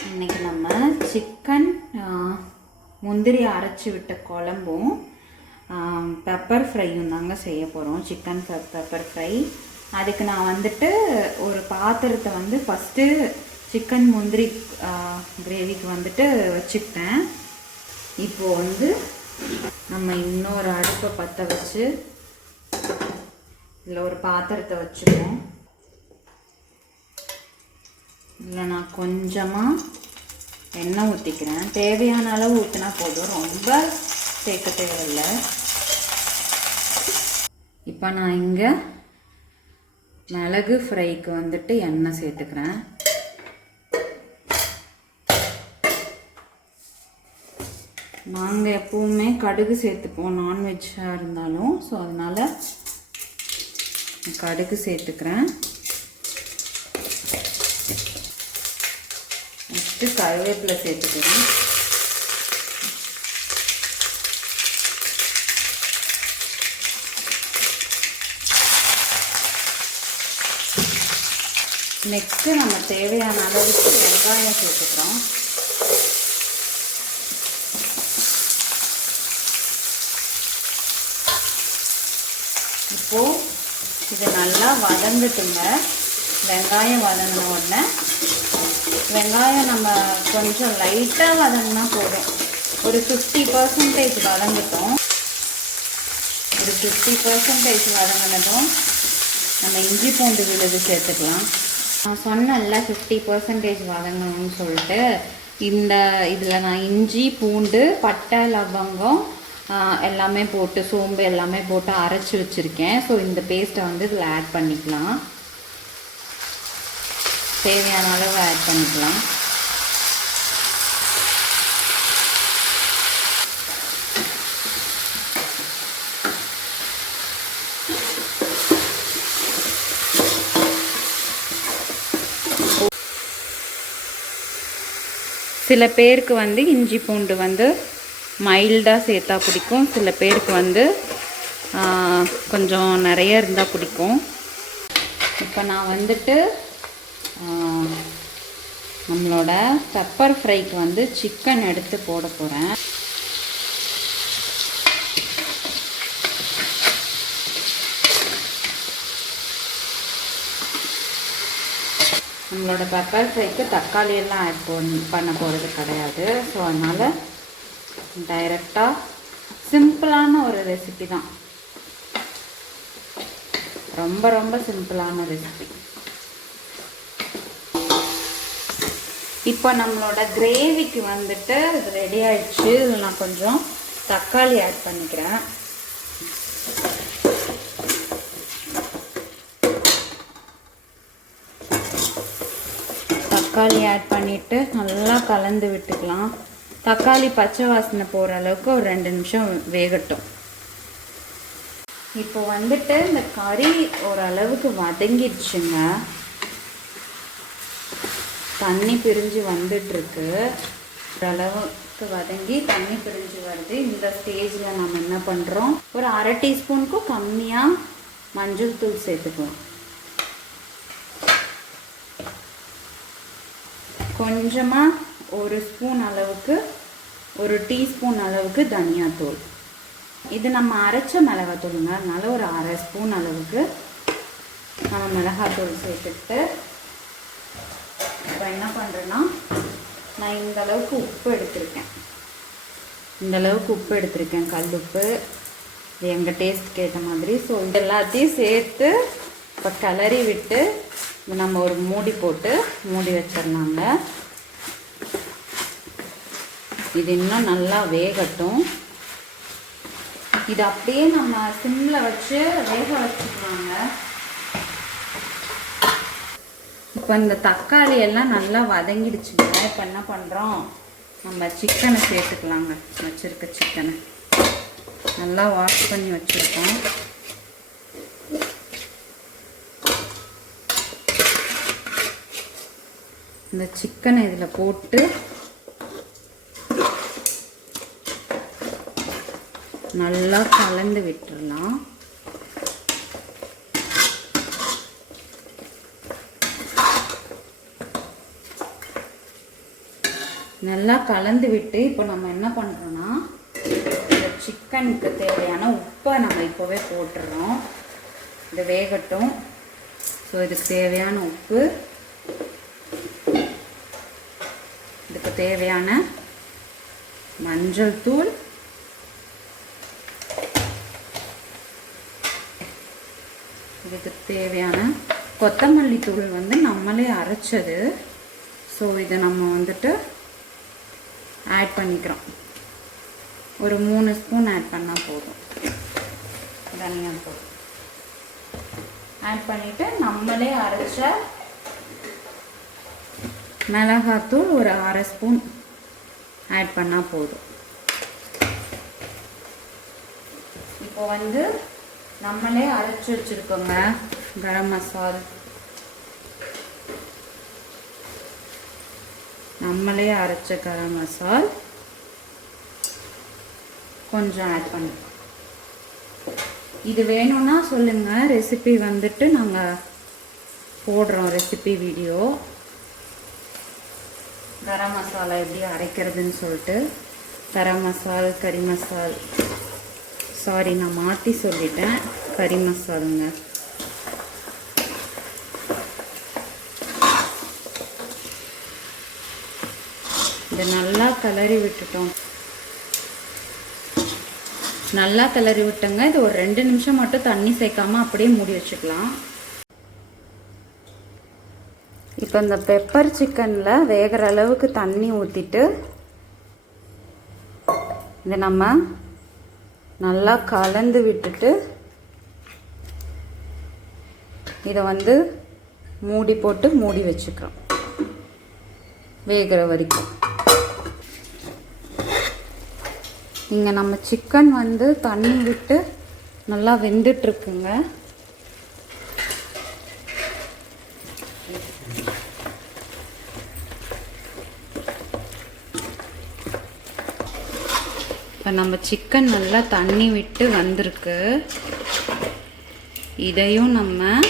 இன்னைக்கு நம்ம சிக்கன் முந்திரி அரைச்சி விட்ட குழம்பும் பெப்பர் ஃப்ரையும் தாங்க செய்ய போகிறோம் சிக்கன் பெப்பர் ஃப்ரை அதுக்கு நான் வந்துட்டு ஒரு பாத்திரத்தை வந்து ஃபஸ்ட்டு சிக்கன் முந்திரி கிரேவிக்கு வந்துட்டு வச்சுக்கிட்டேன். இப்போது வந்து நம்ம இன்னொரு அடுப்பை பற்ற வச்சு இதில் ஒரு பாத்திரத்தை வச்சுருவோம் இதில் நான் கொஞ்சமாக எண்ணெய் ஊற்றிக்கிறேன் தேவையான அளவு ஊற்றினா போதும். ரொம்ப சேர்க்க தேவையில்லை. இப்போ நான் இங்கே மிளகு ஃப்ரைக்கு வந்துட்டு எண்ணெய் சேர்த்துக்கிறேன். நாங்கள் எப்பவுமே கடுகு சேர்த்துப்போம் நான்வெஜ்ஜாக இருந்தாலும். ஸோ அதனால் கடுகு சேர்த்துக்கிறேன். நெக்ஸ்ட்டு கருவேப்பிலை சேர்த்துக்கணும். நெக்ஸ்ட்டு நம்ம தேவையான அளவுக்கு வெங்காயம் சேர்த்துக்கிறோம். இப்போது இது நல்லா வதங்கட்டுங்க வெங்காயம் வதங்கின உடனே வெங்காயம் நம்ம கொஞ்சம் லைட்டாக வதங்கினா போதும். ஒரு ஃபிஃப்டி பர்சன்டேஜ் வதங்கட்டும். ஒரு ஃபிஃப்டி பர்சன்டேஜ் வதங்கினதும் நம்ம இஞ்சி பூண்டு விழுது சேர்த்துக்கலாம். நான் சொன்னேன்ல ஃபிஃப்டி பர்சன்டேஜ் வதங்கணும்னு சொல்லிட்டு. இந்த இதில் நான் இஞ்சி பூண்டு பட்டை லவங்கம் எல்லாமே போட்டு சோம்பு எல்லாமே போட்டு அரைச்சி வச்சுருக்கேன். ஸோ இந்த பேஸ்ட்டை வந்து இதில் ஆட் பண்ணிக்கலாம். தேவையான அளவு ஆட் பண்ணிக்கலாம். சில பேருக்கு வந்து இஞ்சி பூண்டு வந்து மைல்டாக சேர்த்தா பிடிக்கும். சில பேருக்கு வந்து கொஞ்சம் நிறைய இருந்தால் பிடிக்கும். இப்போ நான் வந்துட்டு நம்மளோட பெப்பர் ஃப்ரைக்கு வந்து சிக்கன் எடுத்து போட போகிறேன் நம்மளோட பெப்பர் ஃப்ரைக்கு தக்காளி எல்லாம் ஆட் பண்ண பண்ண போகிறது கிடையாது. ஸோ அதனால் டைரெக்டாக சிம்பிளான ஒரு ரெசிபி தான். ரொம்ப ரொம்ப சிம்பிளான ரெசிபி இப்போ நம்மளோட கிரேவிக்கு வந்துட்டு இது ரெடி ஆயிடுச்சு. இதில் நான் கொஞ்சம் தக்காளி ஆட் பண்ணிக்கிறேன். தக்காளி ஆட் பண்ணிவிட்டு நல்லா கலந்து விட்டுக்கலாம். தக்காளி பச்சை வாசனை போகிற அளவுக்கு ஒரு ரெண்டு நிமிஷம் வேகட்டும். இப்போ வந்துட்டு இந்த கறி ஓரளவுக்கு வதங்கிடுச்சுங்க. தண்ணி பிரிஞ்சு வந்துட்டுருக்கு. அளவுக்கு வதங்கி தண்ணி பிரிஞ்சு வருது. இந்த ஸ்டேஜில் நம்ம என்ன பண்ணுறோம் ஒரு அரை டீஸ்பூனுக்கும் கம்மியாக மஞ்சள் தூள் சேர்த்துக்குவோம். கொஞ்சமாக ஒரு ஸ்பூன் அளவுக்கு ஒரு டீஸ்பூன் அளவுக்கு தனியாத்தூள். இது நம்ம அரைச்ச மிளகாத்தூளுங்க. அதனால ஒரு அரை ஸ்பூன் அளவுக்கு நம்ம மிளகாத்தூள் சேர்த்துக்கிட்டு என்ன பண்ணுறேன்னா நான் இந்த அளவுக்கு உப்பு எடுத்திருக்கேன். இந்த அளவுக்கு உப்பு எடுத்திருக்கேன். கல் உப்பு. இது எங்கள் டேஸ்ட் ஏற்ற மாதிரி. ஸோ இது எல்லாத்தையும் சேர்த்து இப்போ கிளறி விட்டு நம்ம ஒரு மூடி போட்டு மூடி வச்சிடலாங்க. இது இன்னும் நல்லா வேகட்டும். இது அப்படியே நம்ம சிம்மில் வச்சு வேக வச்சுக்கலாங்க. இப்போ இந்த தக்காளி எல்லாம் நல்லா வதங்கிடுச்சுங்க இப்போ என்ன பண்ணுறோம் நம்ம சிக்கனை சேர்த்துக்கலாங்க. வச்சுருக்க சிக்கனை. நல்லா வாஷ் பண்ணி வச்சுருக்கோம். இந்த சிக்கனை இதில் போட்டு நல்லா கலந்து விட்டுடலாம் நல்லா கலந்து விட்டு இப்போ நம்ம என்ன பண்ணுறோன்னா இந்த சிக்கனுக்கு தேவையான உப்பை நம்ம இப்போவே போட்டுடுறோம் இது வேகட்டும். ஸோ இதுக்கு தேவையான உப்பு. இதுக்கு தேவையான மஞ்சள் தூள். இதுக்கு தேவையான கொத்தமல்லி தூள் வந்து நம்மளே அரைச்சது. ஸோ இதை நம்ம வந்துட்டு ஆட் பண்ணிக்கிறோம். ஒரு மூணு ஸ்பூன் ஆட் பண்ணால் போதும். தனியா போதும். ஆட் பண்ணிவிட்டு நம்மளே அரைச்ச மிளகாத்தூள் ஒரு அரை ஸ்பூன் ஆட் பண்ணால் போதும். இப்போ வந்து நம்மளே அரைச்சி வச்சுருக்கோங்க. கரம் மசால். நம்மளே அரைச்ச கரம் மசால் கொஞ்சம் ஆட் பண்ணுறோம் இது வேணும்னா சொல்லுங்கள் ரெசிபி வந்துட்டு நாங்கள் போடுறோம் ரெசிபி வீடியோ கரம் மசாலா எப்படி அரைக்கிறதுன்னு சொல்லிட்டு கரம் மசால் கறி மசால். சாரி நான் மாற்றி சொல்லிட்டேன். கறி மசாலுங்க. இதை நல்லா கிளறி விட்டுட்டோம். நல்லா கிளறி விட்டோங்க. இது ஒரு ரெண்டு நிமிஷம் மட்டும் தண்ணி சேர்க்காம அப்படியே மூடி வச்சுக்கலாம். இப்போ இந்த பெப்பர் சிக்கனில் வேகிற அளவுக்கு தண்ணி ஊற்றிட்டு இதை நம்ம நல்லா கலந்து விட்டுட்டு இதை வந்து மூடி போட்டு மூடி வச்சுக்கிறோம். வேகிற வரைக்கும். இங்கே நம்ம சிக்கன் வந்து தண்ணி விட்டு நல்லா வெந்துட்டுருக்குங்க. இப்போ நம்ம சிக்கன் நல்லா தண்ணி விட்டு வந்திருக்கு. இதையும் நம்ம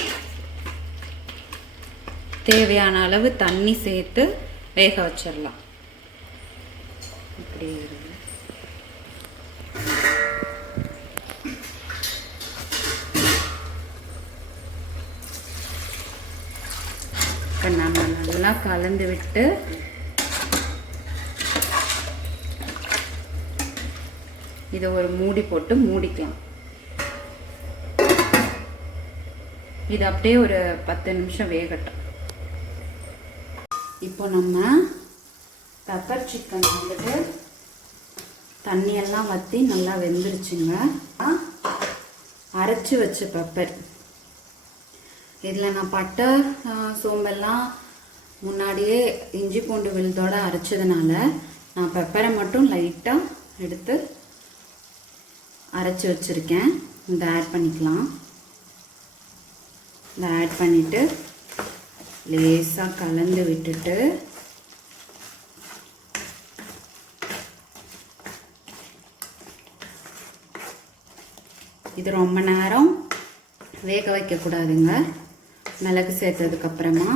தேவையான அளவு தண்ணி சேர்த்து வேக வச்சிடலாம். இப்படி இப்போ நம்ம நல்லா கலந்து விட்டு இதை ஒரு மூடி போட்டு மூடிக்கலாம். இது அப்படியே ஒரு பத்து நிமிஷம் வேகட்டும். இப்போ நம்ம பெப்பர் சிக்கன் வந்துட்டு தண்ணியெல்லாம் வற்றி நல்லா வெந்துருச்சுங்க. அரைச்சி வச்ச பெப்பர் இதில் நான் பட்டை சோம்பெல்லாம் முன்னாடியே இஞ்சி பூண்டு விழுதோடு அரைச்சதுனால நான் பெப்பரை மட்டும் லைட்டாக எடுத்து அரைச்சி வச்சுருக்கேன். இதை ஆட் பண்ணிக்கலாம். இதை ஆட் பண்ணிவிட்டு லேசாக கலந்து விட்டுட்டு இது ரொம்ப நேரம் வேக வைக்கக்கூடாதுங்க. மிளகு சேர்த்ததுக்கப்புறமா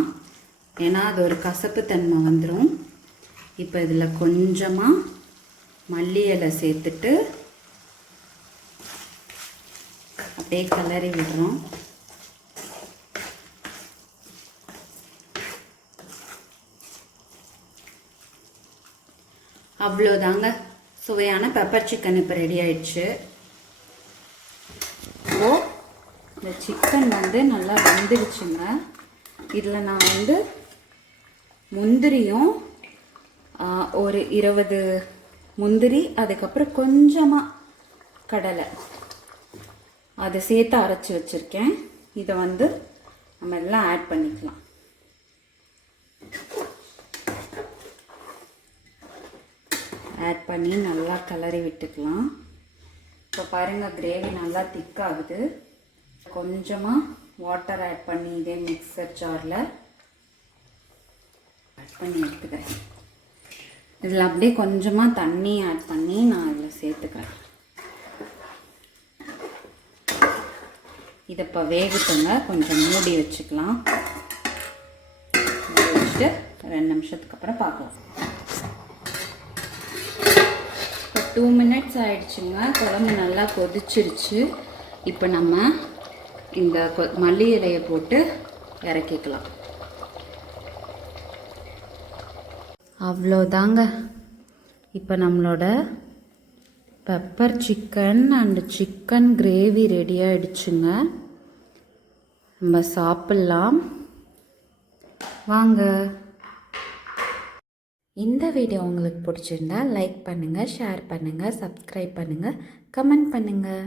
ஏன்னா அது ஒரு கசப்பு தன்மை வந்துடும் இப்போ இதில் கொஞ்சமாக மல்லி இலை சேர்த்துட்டு அப்படியே கிளறி விடுறோம். அவ்வளோதாங்க சுவையான பெப்பர் சிக்கன் இப்போ ரெடி ஆயிடுச்சு இப்போ இந்த சிக்கன் வந்து நல்லா வெந்துருச்சுங்க. இதில் நான் வந்து முந்திரியும் ஒரு இருபது முந்திரி அதுக்கப்புறம் கொஞ்சமாக கடலை. அதை சேர்த்து அரைச்சி வச்சுருக்கேன். இதை வந்து நம்ம எல்லாம் ஆட் பண்ணிக்கலாம். ஆட் பண்ணி நல்லா கிளறி விட்டுக்கலாம். இப்போ பாருங்கள் கிரேவி நல்லா திக்காகுது கொஞ்சமாக வாட்டர் ஆட் பண்ணி இதே மிக்சர் ஜாரில் ஆட் பண்ணி எடுத்துக்கிறேன். இதில் அப்படியே கொஞ்சமாக தண்ணி ஆட் பண்ணி நான் இதில் சேர்த்துக்கிறேன். இதை இப்போ வேகட்டுங்க. கொஞ்சம் மூடி வச்சுக்கலாம். மூடி வச்சுட்டு ரெண்டு நிமிஷத்துக்கு அப்புறம் பார்க்கலாம். இப்போ டூ மினிட்ஸ் ஆயிடுச்சுங்க. குழம்பு நல்லா கொதிச்சிருச்சு. இப்போ நம்ம இந்த மல்லி இலையை போட்டு இறக்கிக்கலாம். அவ்வளோதாங்க. இப்போ நம்மளோட pepper chicken and chicken gravy ready ஆயிடுச்சுங்க. நம்ம சாப்பிட்லாம். வாங்க. இந்த வீடியோ உங்களுக்கு பிடிச்சிருந்தா லைக் பண்ணுங்கள் ஷேர் பண்ணுங்கள் சப்ஸ்கிரைப் பண்ணுங்கள் கமெண்ட் பண்ணுங்கள்